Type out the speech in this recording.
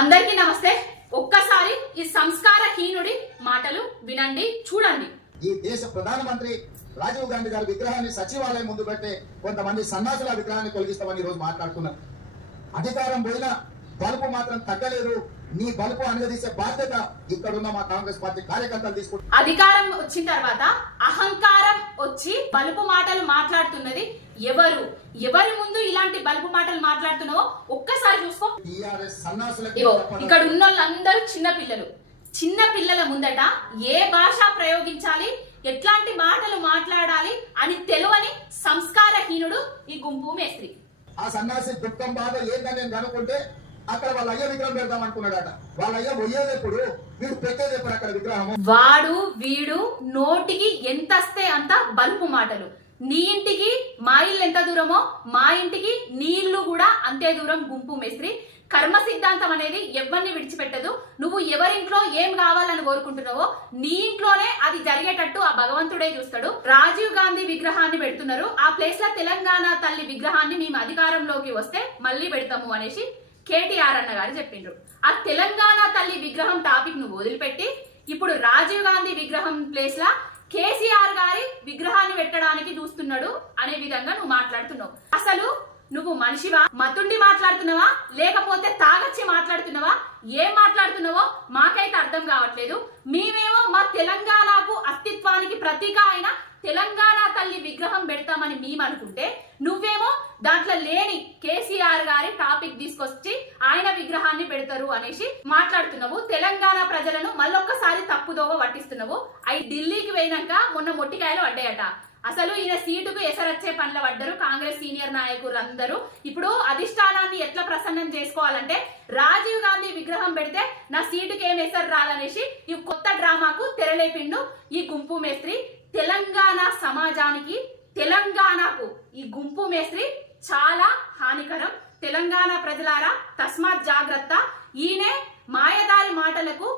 అందరికీ నమస్తే. ఒక్కసారి ఈ సంస్కారహీనుడి మాటలు వినండి, చూడండి. ఈ దేశ ప్రధానమంత్రి రాజీవ్ గాంధీ గారి విగ్రహాన్ని సచివాలయం ముందు పెట్టే కొంతమంది సన్నాసుల విగ్రహాన్ని తొలగిస్తామని ఈ రోజు మాట్లాడుతున్నారు. అధికారం పోయినా బలుపు మాత్రం తగ్గలేదు. నీ బలుపు అనుగదీసే బాధ్యత ఇక్కడున్న మా కాంగ్రెస్ పార్టీ కార్యకర్తలు తీసుకుంటారు. అధికారం వచ్చిన తర్వాత అహంకారం వచ్చి బలుపు మాటలు మాట్లాడుతున్నది ఎవరు? ఎవరి ముందు ఇలాంటి బలుపు మాటలు మాట్లాడుతున్నావో ఒక్కసారి చూసుకో. ఇక్కడ ఉన్న వాళ్ళందరూ చిన్న పిల్లల ముందట ఏ భాష ప్రయోగించాలి, ఎట్లాంటి మాటలు మాట్లాడాలి అని తెలియని సంస్కారహీనుడు ఈ గుంపు మేస్త్రి. ఆ సన్నాసి దుఃఖం బాధ ఏందని నేను కనుక్కుంటే అక్కడ వాళ్ళ అయ్య విగ్రహం పెడదాం అనుకున్నాడట. వాళ్ళ అయ్య పోయేదెప్పుడు, వీడు పెట్టేదెప్పుడు అక్కడ విగ్రహం. వాడు వీడు నోటికి ఎంత వస్తే అంత బలుపు మాటలు. నీ ఇంటికి మా ఇల్లు ఎంత దూరమో మా ఇంటికి నీ ఇల్లు కూడా అంతే దూరం. గుంపు మేస్త్రి కర్మ సిద్ధాంతం అనేది ఎవరిని విడిచిపెట్టదు. నువ్వు ఎవరింట్లో ఏం కావాలని కోరుకుంటున్నావో నీ ఇంట్లోనే అది జరిగేటట్టు ఆ భగవంతుడే చూస్తాడు. రాజీవ్ గాంధీ విగ్రహాన్ని పెడుతున్నారు, ఆ ప్లేస్ లో తెలంగాణ తల్లి విగ్రహాన్ని మేము అధికారంలోకి వస్తే మళ్ళీ పెడతాము అనేసి కేటీఆర్ అన్న గారు చెప్పిండ్రు. ఆ తెలంగాణ తల్లి విగ్రహం టాపిక్ నువ్వు వదిలిపెట్టి ఇప్పుడు రాజీవ్ గాంధీ విగ్రహం ప్లేస్ లా కేసీఆర్ గారి విగ్రహాన్ని పెట్టడానికి చూస్తున్నాడు అనే విధంగా నువ్వు మాట్లాడుతున్నావు. అసలు నువ్వు మనిషివా? మతుండి మాట్లాడుతున్నావా లేకపోతే తాగచ్చి మాట్లాడుతున్నావా? ఏం మాట్లాడుతున్నావో మాకైతే అర్థం కావట్లేదు. మేమేమో మా తెలంగాణకు అస్తిత్వానికి ప్రతీక అయిన తెలంగాణ తల్లి విగ్రహం పెడతామని మేము అనుకుంటే నువ్వేమో దాంట్లో లేని కేసీఆర్ గారి టాపిక్ తీసుకొచ్చి ఆయన విగ్రహాన్ని పెడతారు అనేసి మాట్లాడుతున్నావు. తెలంగాణ ప్రజలను మళ్ళొక్కసారి తప్పుదోవ పట్టిస్తున్నావు. అవి ఢిల్లీకి పోయినాక మొన్న మొట్టికాయలు పడ్డాయట. అసలు ఈయన సీటుకు ఎసరొచ్చే పనుల పడ్డారు కాంగ్రెస్ సీనియర్ నాయకులు అందరూ. ఇప్పుడు అధిష్టానాన్ని ఎట్లా ప్రసన్నం చేసుకోవాలంటే రాజీవ్ గాంధీ విగ్రహం పెడితే నా సీటుకి ఏం ఎసరు రాలనేసి ఈ కొత్త డ్రామాకు తెరలేపిండు ఈ గుంపు మేస్త్రి. తెలంగాణ సమాజానికి, తెలంగాణకు ఈ గుంపు మేస్త్రి చాలా హానికరం. తెలంగాణ ప్రజలారా తస్మాత్ జాగ్రత్త. ఈయనే మాయదారి మాటలకు